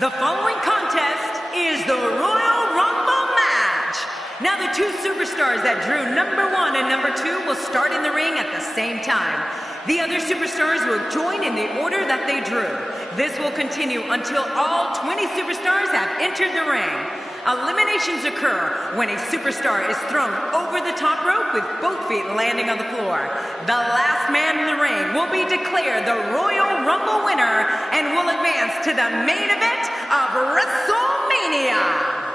The following contest is the Royal Rumble match. Now the two superstars that drew number 1 and number 2 will start in the ring at the same time. The other superstars will join in the order that they drew. This will continue until all 20 superstars have entered the ring. Eliminations occur when a superstar is thrown over the top rope with both feet landing on the floor. The last man in the ring will be declared the Royal Rumble winner and will advance to the main event of WrestleMania.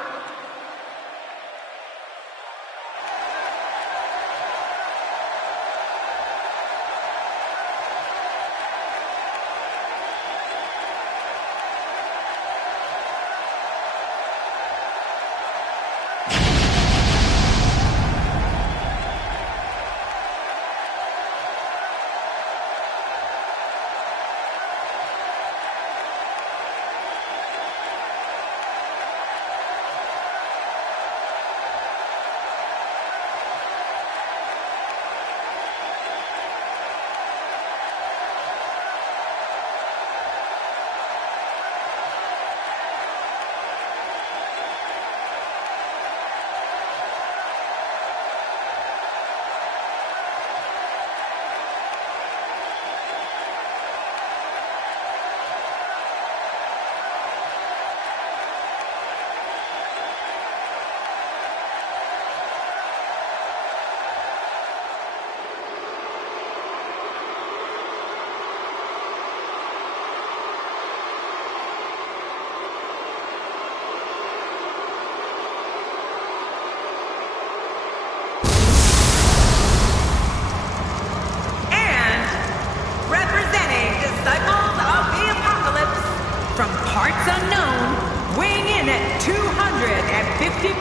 From parts unknown, weighing in at 255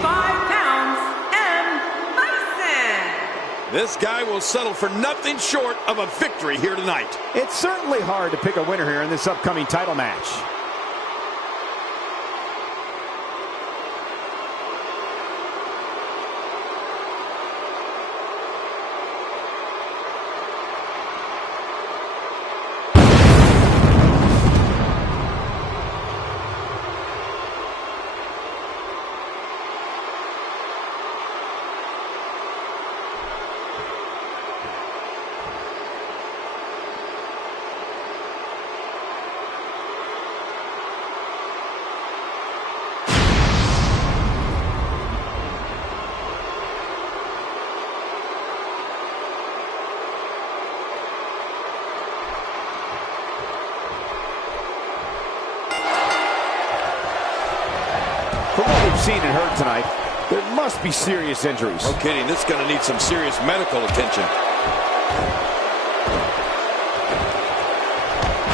pounds, M. Bison. This guy will settle for nothing short of a victory here tonight. It's certainly hard to pick a winner here in this upcoming title match. From what we've seen and heard tonight, there must be serious injuries. No kidding, this is going to need some serious medical attention.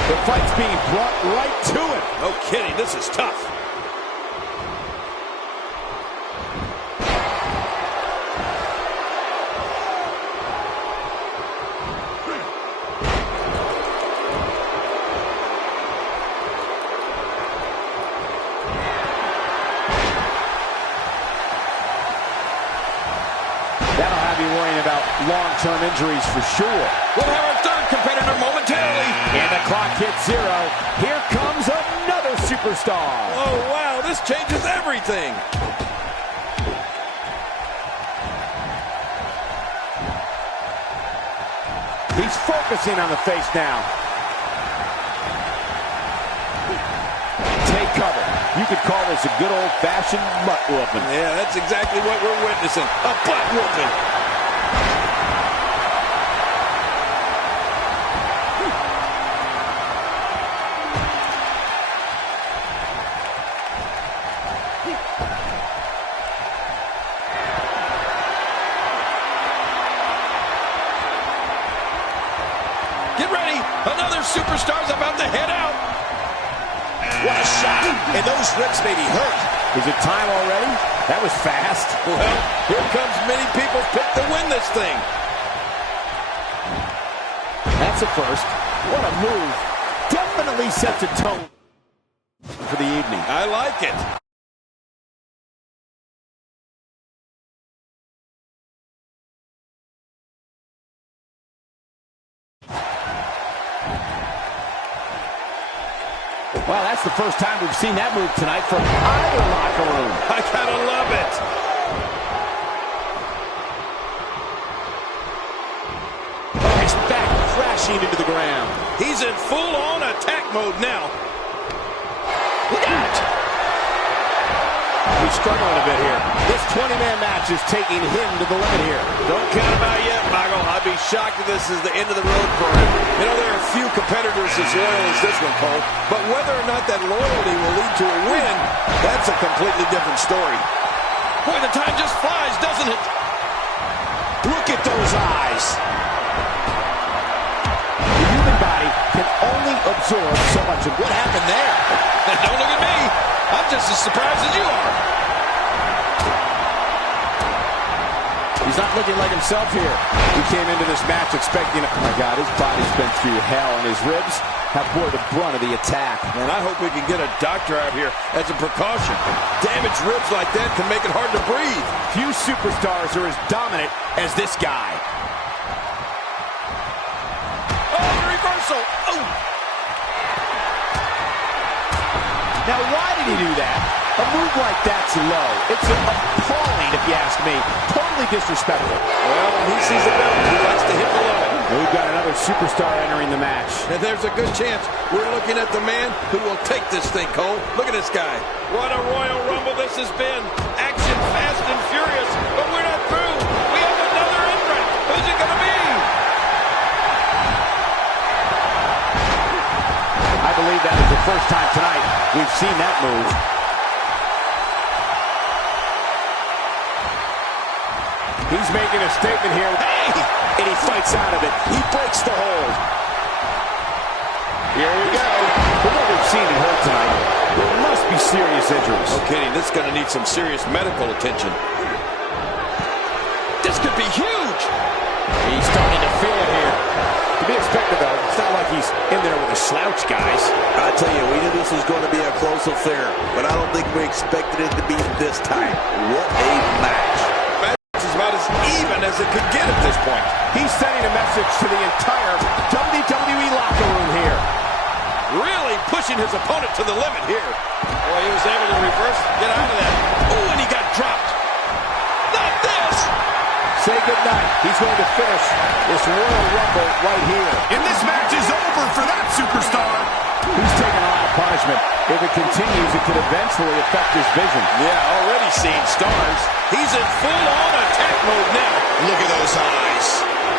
The fight's being brought right to him. No kidding, this is tough. That'll have you worrying about long-term injuries for sure. We'll have our third competitor momentarily. And the clock hits 0. Here comes another superstar. Oh, wow, this changes everything. He's focusing on the face now. Take cover. You could call this a good old-fashioned butt whooping. Yeah, that's exactly what we're witnessing. A butt whooping. Get ready. Another superstar's about to head out. What a shot. And those ribs may be hurt. Is it time already? That was fast. Well, here comes many people pick to win this thing. That's a first. What a move. Definitely sets a tone for the evening. I like it. Well, that's the first time we've seen that move tonight from either locker room. I gotta love it. Oh, his back crashing into the ground. He's in full-on attack mode now. Look out! He's struggling a bit here. This 20-man match is taking him to the limit here. Don't count him out yet, Michael. I'd be shocked if this is the end of the road for him. You know, there are few competitors as loyal as this one, Cole. But whether or not that loyalty will lead to a win, that's a completely different story. Boy, the time just flies, doesn't it? Look at those eyes. The human body can only absorb so much of what happened there. Don't look at me. I'm just as surprised as you are. He's not looking like himself here. He came into this match expecting, oh my God, his body's been through hell, and his ribs have bore the brunt of the attack. And I hope we can get a doctor out here as a precaution. Damaged ribs like that can make it hard to breathe. Few superstars are as dominant as this guy. Oh, the reversal. Oh. Now, why did he do that? A move like that's low. It's appalling, if you ask me. Totally disrespectful. Well, when he sees the belt, he likes to hit below it. We've got another superstar entering the match. And there's a good chance we're looking at the man who will take this thing, Cole. Look at this guy. What a Royal Rumble this has been. Action fast and furious, but we're not through. We have another entrant. Who's it going to be? I believe that is the first time tonight we've seen that move. He's making a statement here. Hey! And he fights out of it. He breaks the hold. Here we go. From what we've seen and heard tonight, there must be serious injuries. No kidding. This is going to need some serious medical attention. This could be huge. He's starting to feel it here. To be expected, though. It's not like he's in there with a slouch, guys. I tell you, we knew this was going to be a close affair, but I don't think we expected it to be this time. What a match. About as even as it could get at this point. He's sending a message to the entire WWE locker room here. Really pushing his opponent to the limit here. Boy, he was able to reverse, get out of that. Oh, and he got dropped. Not this. Say goodnight. He's going to finish this Royal Rumble right here. And this match is over for that superstar. He's taking a lot of punishment. If it continues, it could eventually affect his vision. Yeah, already seeing stars. He's in full-on attack mode now. Look at those eyes.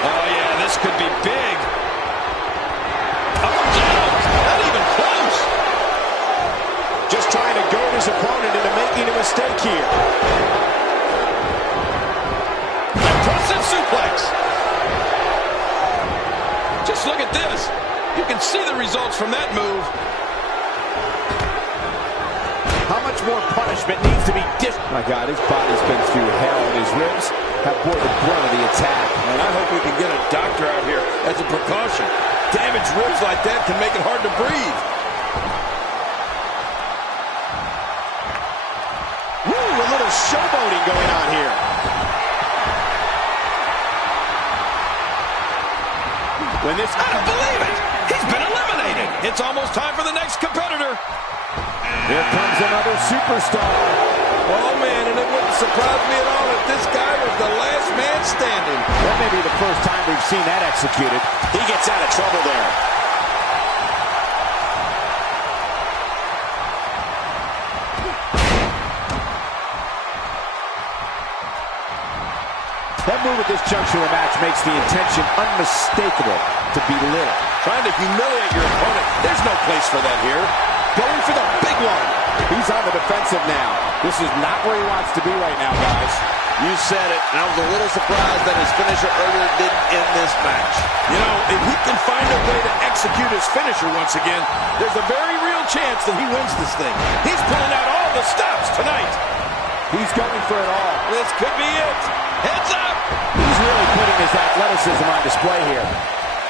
Oh, yeah, this could be big. Up and down. Not even close. Just trying to goad his opponent into making a mistake here. Impressive suplex. Just look at this. You can see the results from that move. How much more punishment needs to be dished? My God, his body's been through hell, and his ribs have bore the brunt of the attack. And I hope we can get a doctor out here as a precaution. Damaged ribs like that can make it hard to breathe. Woo, a little showboating going on here. When this... I don't believe it! He's been eliminated! It's almost time for the next competitor. Here comes another superstar. Oh, man, and it wouldn't surprise me at all if this guy was the last man standing. That may be the first time we've seen that executed. He gets out of trouble there. That move at this juncture of the match makes the intention unmistakable to belittle. Trying to humiliate your opponent. There's no place for that here. Going for the big one. He's on the defensive now. This is not where he wants to be right now, guys. You said it, and I was a little surprised that his finisher earlier didn't end this match. You know, if he can find a way to execute his finisher once again, there's a very real chance that he wins this thing. He's pulling out all the stops tonight. He's going for it all. This could be it. Heads up. He's really putting his athleticism on display here.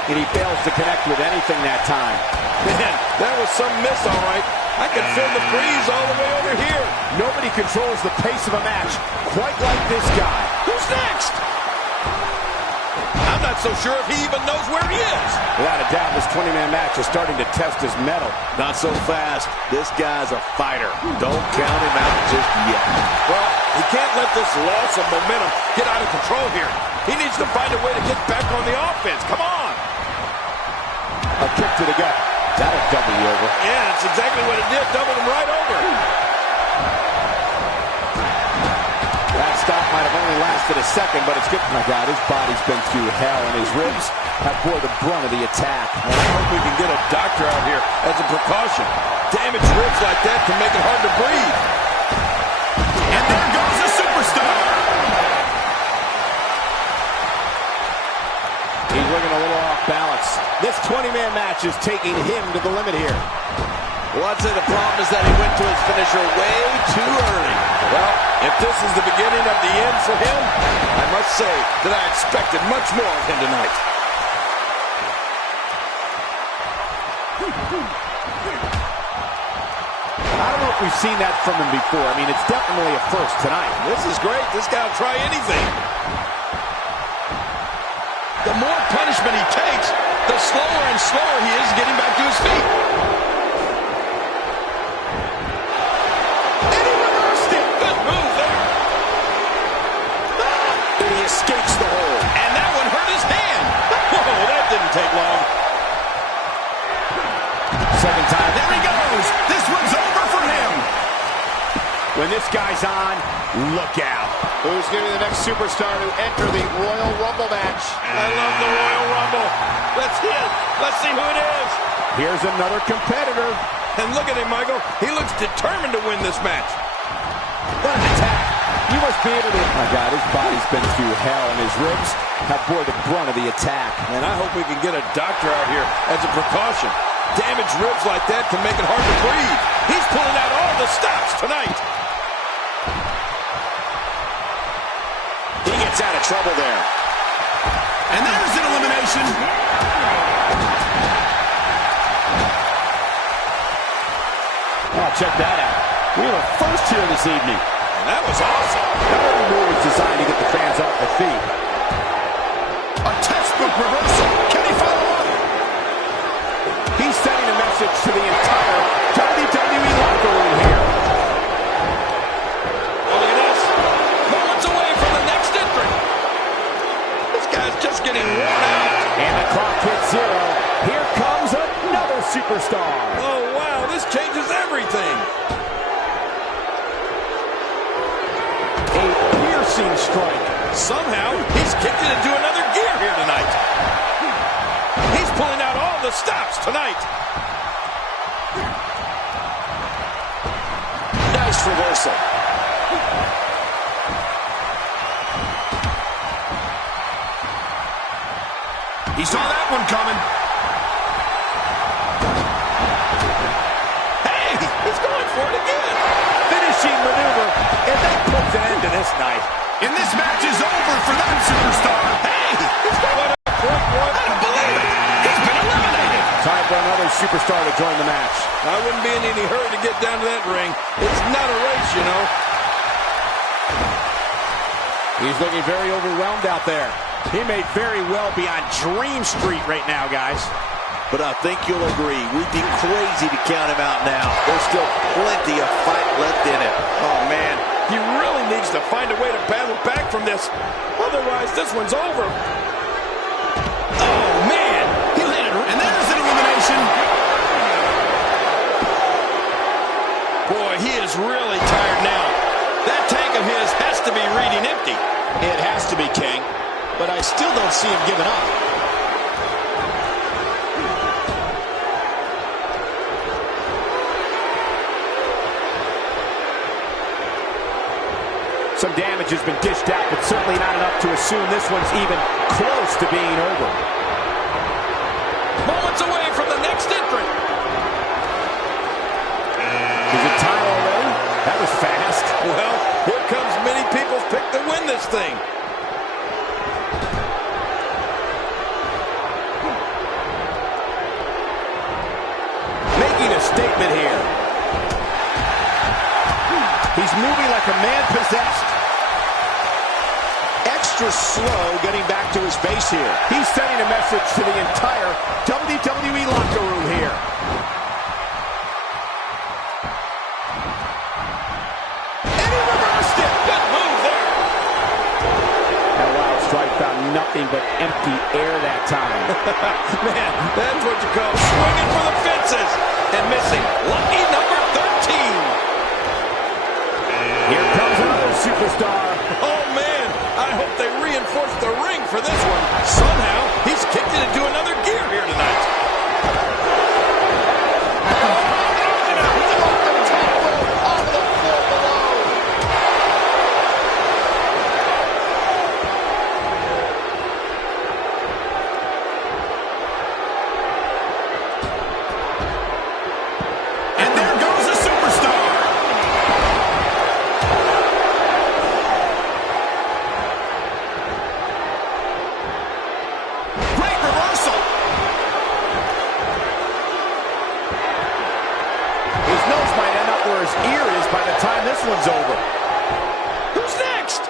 And he fails to connect with anything that time. Man, that was some miss, all right. I can feel the breeze all the way over here. Nobody controls the pace of a match quite like this guy. Who's next? I'm I'm not so sure if he even knows where he is. Without a doubt, this 20-man match is starting to test his mettle. Not so fast. This guy's a fighter. Don't count him out just yet. Well, he can't let this loss of momentum get out of control here. He needs to find a way to get back on the offense. Come on. A kick to the gut. That'll double you over. Yeah, that's exactly what it did. Doubled him right over. That stop might have only lasted a second, but it's good. My God, his body's been through hell, and his ribs have bore the brunt of the attack. And I hope we can get a doctor out here as a precaution. Damaged ribs like that can make it hard to breathe. And there goes the superstar. He's looking a little off balance. This 20-man match is taking him to the limit here. Well, I'd say the problem is that he went to his finisher way too early. Well, if this is the beginning of the end for him, I must say that I expected much more of him tonight. I don't know if we've seen that from him before. I mean, it's definitely a first tonight. This is great. This guy will try anything. The more punishment he takes, the slower and slower he is getting back to his feet. And he reversed it. Good move there. And he escapes the hold. And that one hurt his hand. Whoa, that didn't take long. Second time. There he goes. This one's over for him. When this guy's on, look out. Who's going to be the next superstar to enter the Royal Rumble match? I love the Royal Rumble. Let's hit it. Let's see who it is. Here's another competitor. And look at him, Michael. He looks determined to win this match. What an attack. You must be able to... My God, his body's been through hell, and his ribs have bore the brunt of the attack. And I hope we can get a doctor out here as a precaution. Damaged ribs like that can make it hard to breathe. He's pulling out all the stops tonight. He gets out of trouble there. And there's an elimination. Oh, check that out. We were first here this evening. And that was awesome. Now every move is designed to get the fans off their feet. A textbook reversal. Can he follow up? He's sending a message to the entire WWE locker room here. Oh, look at this. Moments away from the next entrant. This guy's just getting worn out. And the clock hits zero. Here comes another superstar. Oh, wow. This changes everything. A piercing strike. Somehow, he's kicked it into another gear here tonight. He's pulling out all the stops tonight. Nice reversal. He saw that one coming. Hey, he's going for it again. Finishing maneuver, and that puts an end to this night. And this match is over for that superstar. Hey, he's got a point one. I don't believe it. He's been eliminated. Time for another superstar to join the match. I wouldn't be in any hurry to get down to that ring. It's not a race, you know. He's looking very overwhelmed out there. He may very well be on Dream Street right now, guys. But I think you'll agree, we'd be crazy to count him out now. There's still plenty of fight left in him. Oh, man. He really needs to find a way to battle back from this. Otherwise, this one's over. Oh, man. He landed. And there's an elimination. Boy, he is really tired now. That tank of his has to be reading empty. It has to be, King. But I still don't see him giving up. Some damage has been dished out, but certainly not enough to assume this one's even close to being over. Moments away from the next entrant. Is it time already? That was fast. Well, here comes many people's pick to win this thing. Making a statement here. He's moving like a man possessed. extra slow getting back to his base here. He's sending a message to the entire WWE locker room here. And he reversed it. Good move there. That wild strike found nothing but empty air that time. Man, that's what you call swinging for the fences and missing. Lucky number 13. Here comes another superstar. Oh, man, I hope they reinforce the ring for this one. Somehow, he's kicked it into another gear here tonight. And there goes a superstar. Great reversal. His nose might end up where his ear is by the time this one's over. Who's next?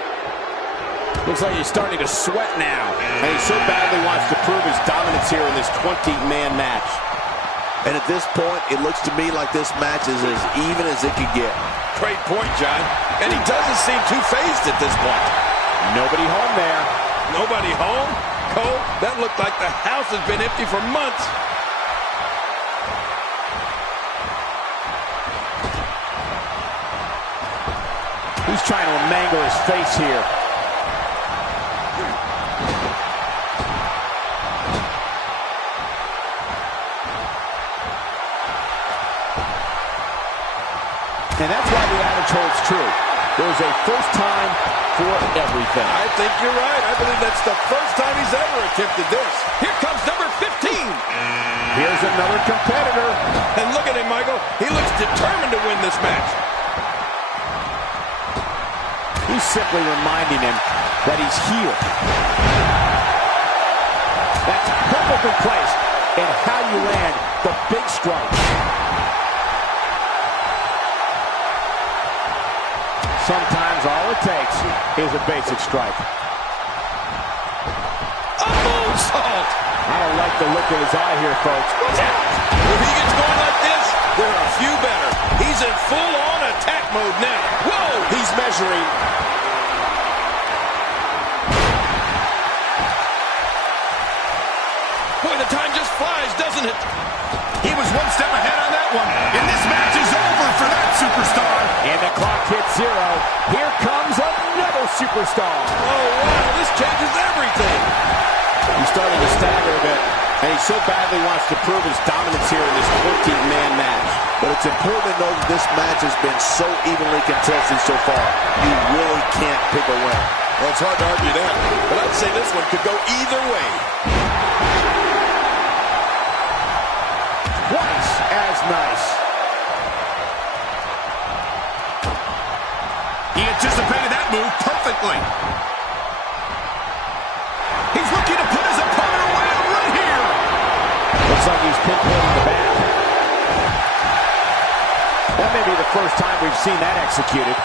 Looks like he's starting to sweat now. And he so badly wants to prove his dominance here in this 20-man match. And at this point, it looks to me like this match is as even as it could get. Great point, John. And he doesn't seem too phased at this point. Nobody home there. Nobody home? Cole, that looked like the house has been empty for months. He's trying to mangle his face here. And that's why the adage holds true. There's a first time for everything. I think you're right. I believe that's the first time he's ever attempted this. Here comes number 15. Here's another competitor. And look at him, Michael. He looks determined to win this match. He's simply reminding him that he's here. That's perfectly placed in how you land the big strike. Sometimes all it takes is a basic strike. A moonsault. I don't like the look in his eye here, folks. Watch out. If he gets going like this, there are a few better. He's in full-on attack mode now. Whoa! He's measuring. Boy, the time just flies, doesn't it? He was one step ahead on that one. And this match is over for that superstar. And the clock hits 0. Here comes another superstar. Oh, wow, this changes everything. He's starting to stagger a bit, and he so badly wants to prove his dominance here in this 14-man match. But it's important to know that this match has been so evenly contested so far. You really can't pick a winner. Well, it's hard to argue that, but I'd say this one could go either way. Twice as nice. He anticipated that move perfectly. He's looking to put his opponent away right here. Looks like he's pinpointing the back. That may be the first time we've seen that executed.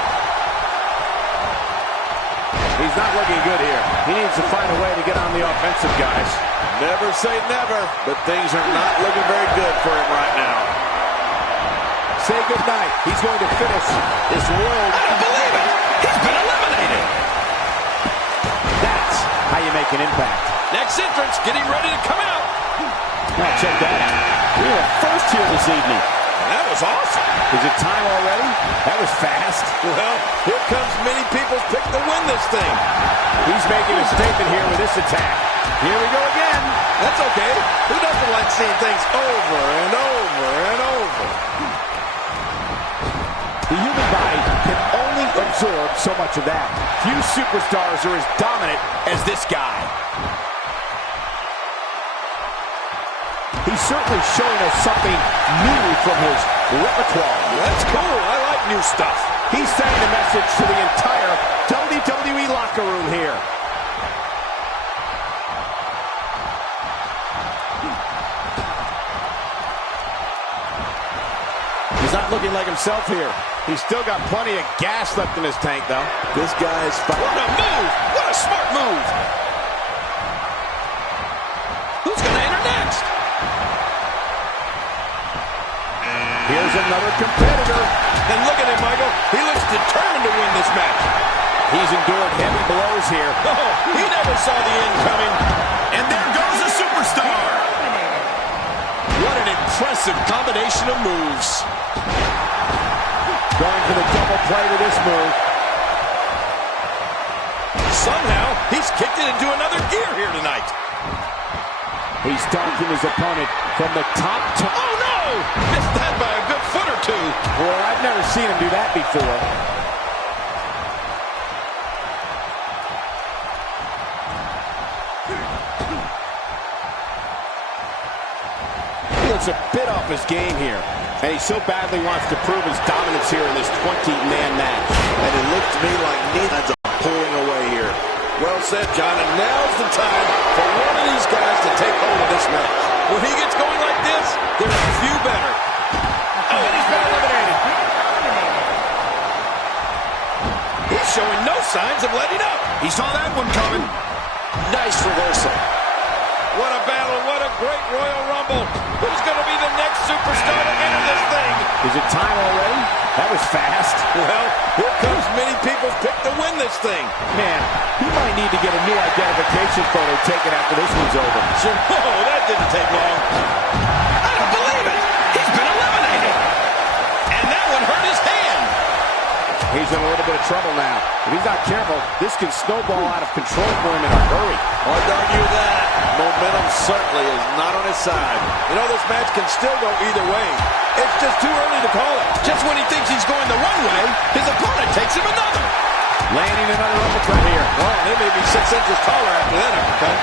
He's not looking good here. He needs to find a way to get on the offensive, guys. Never say never, but things are not looking very good for him right now. Say goodnight. He's going to finish this world. I don't believe it. He's been eliminated. That's how you make an impact. Next entrance, getting ready to come out. Now check that out. We were first here this evening. That was awesome. Is it time already? That was fast. Well, here comes many people's pick to win this thing. He's making a statement here with this attack. Here we go again. That's okay. Who doesn't like seeing things over and over and over? The human body can only absorb so much of that. Few superstars are as dominant as this guy. He's certainly showing us something new from his repertoire. That's cool. I like new stuff. He's sending a message to the entire WWE locker room here. He's not looking like himself here. He's still got plenty of gas left in his tank, though. This guy's fine. What a move! What a smart move! Who's going to enter next? Here's another competitor. And look at him, Michael. He looks determined to win this match. He's endured heavy blows here. Oh, he never saw the end coming. And there goes a superstar. What an impressive combination of moves. Going for the double play with this move. Somehow, he's kicked it into another gear here tonight. He's dunking his opponent from the top to... Oh, no! Missed that by a good foot or two. Boy, I've never seen him do that before. He looks a bit off his game here. And he so badly wants to prove his dominance here in this 20-man match. And it looks to me like neither's pulling away here. Well said, John, and now's the time for one of these guys to take hold of this match. When he gets going like this, there's a few better. Oh, and he's been eliminated. He's showing no signs of letting up. He saw that one coming. Nice reversal. What a battle, what a great Royal Rumble. Who's going to be the next superstar to enter this thing? Is it time already? That was fast. Well, here comes many people's pick to win this thing. Man, he might need to get a new identification photo taken after this one's over. Sure. Oh, that didn't take long. I don't believe it. He's been eliminated. And that one hurt his hand. He's in a little bit of trouble now. If he's not careful, this can snowball out of control for him in a hurry. Hard to argue that. Momentum certainly is not on his side. You know, this match can still go either way. It's just too early to call it. Just when he thinks he's going the one way, his opponent takes him another. Landing another uppercut here. Well, they may be 6 inches taller after that uppercut.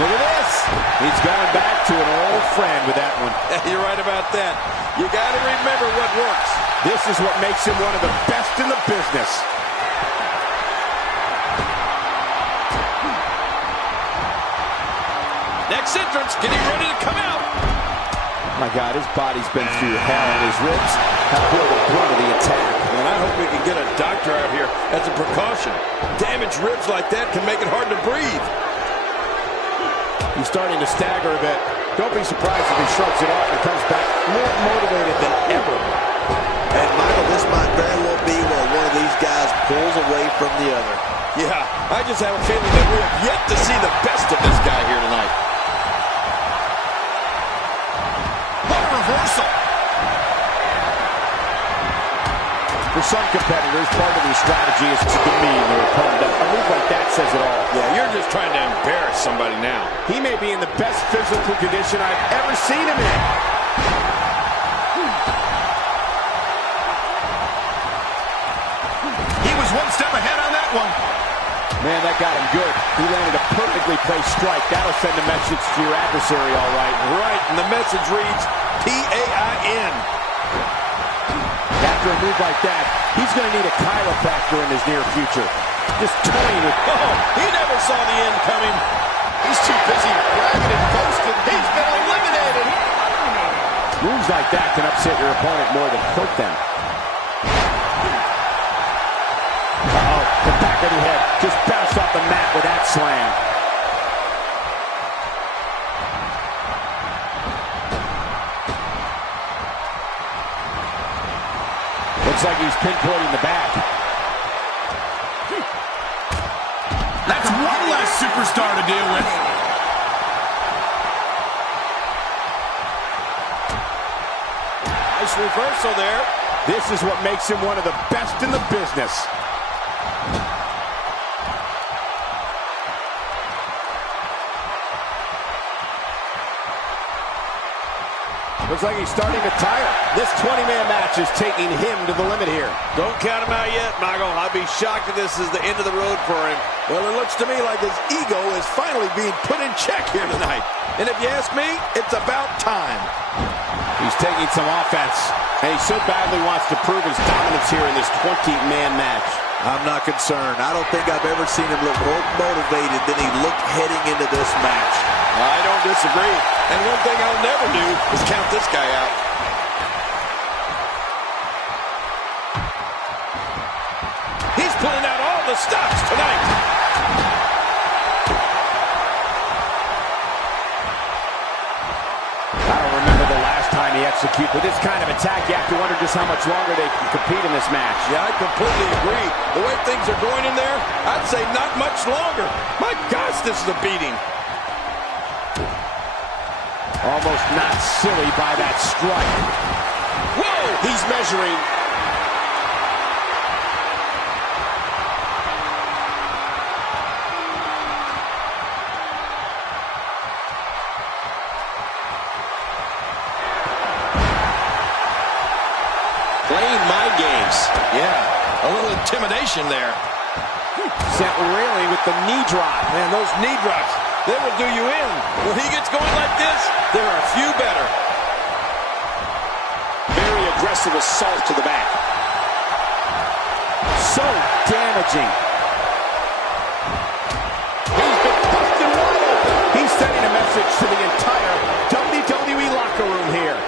Look at this. He's going back to an old friend with that one. You're right about that. You got to remember what works. This is what makes him one of the best in the business. Next entrance, getting ready to come out. My God, his body's been through hell, and his ribs have bore the brunt of the attack. And I hope we can get a doctor out here as a precaution. Damaged ribs like that can make it hard to breathe. He's starting to stagger a bit. Don't be surprised if he shrugs it off and comes back more motivated than ever. And Michael, this might very well be where one of these guys pulls away from the other. Yeah, I just have a feeling that we have yet to see the best of this guy here tonight. What a reversal. For some competitors, part of their strategy is to demean their opponent. A move like that says it all. Yeah, you're just trying to embarrass somebody now. He may be in the best physical condition I've ever seen him in. He was one step ahead on that one. Man, that got him good. He landed a perfectly placed strike. That'll send a message to your adversary, all right. Right, and the message reads P-A-I-N. After a move like that, he's going to need a chiropractor in his near future. Just toying with... Oh, he never saw the end coming. He's too busy grabbing and posting. He's been eliminated. Moves like that can upset your opponent more than hurt them. Uh-oh, the back of the head just bounced off the mat with that slam. Looks like he's pinpointing the back. That's one less superstar to deal with. Nice reversal there. This is what makes him one of the best in the business. Looks like he's starting to tire. This 20-man match is taking him to the limit here. Don't count him out yet, Michael. I'd be shocked if this is the end of the road for him. Well, it looks to me like his ego is finally being put in check here tonight. And if you ask me, it's about time. He's taking some offense, and he so badly wants to prove his dominance here in this 20-man match. I'm not concerned. I don't think I've ever seen him look more motivated than he looked heading into this match. I don't disagree. And one thing I'll never do is count this guy out. pulling out all the stops tonight. I don't remember the last time he executed. With this kind of attack, you have to wonder just how much longer they can compete in this match. Yeah, I completely agree. The way things are going in there, I'd say not much longer. My gosh, this is a beating. Almost not silly by that strike. Whoa! He's measuring. Playing mind games. Yeah, a little intimidation there. Sent reeling with the knee drop. Man, those knee drops, they will do you in. When he gets going like this, there are a few better. Very aggressive assault to the back. So damaging. He's been busted wide open. He's sending a message to the entire WWE locker room here.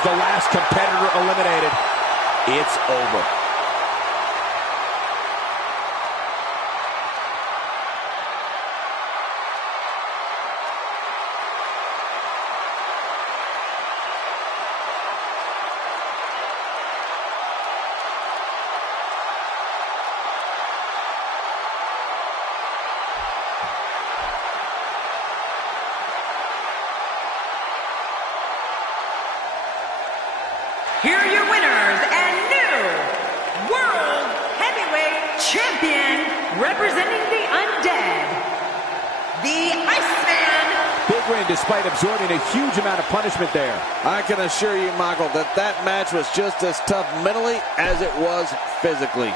as the last competitor eliminated. It's over. Here are your winners and new World Heavyweight Champion, representing the Undead, the Iceman. Big win despite absorbing a huge amount of punishment there. I can assure you, Michael, that match was just as tough mentally as it was physically.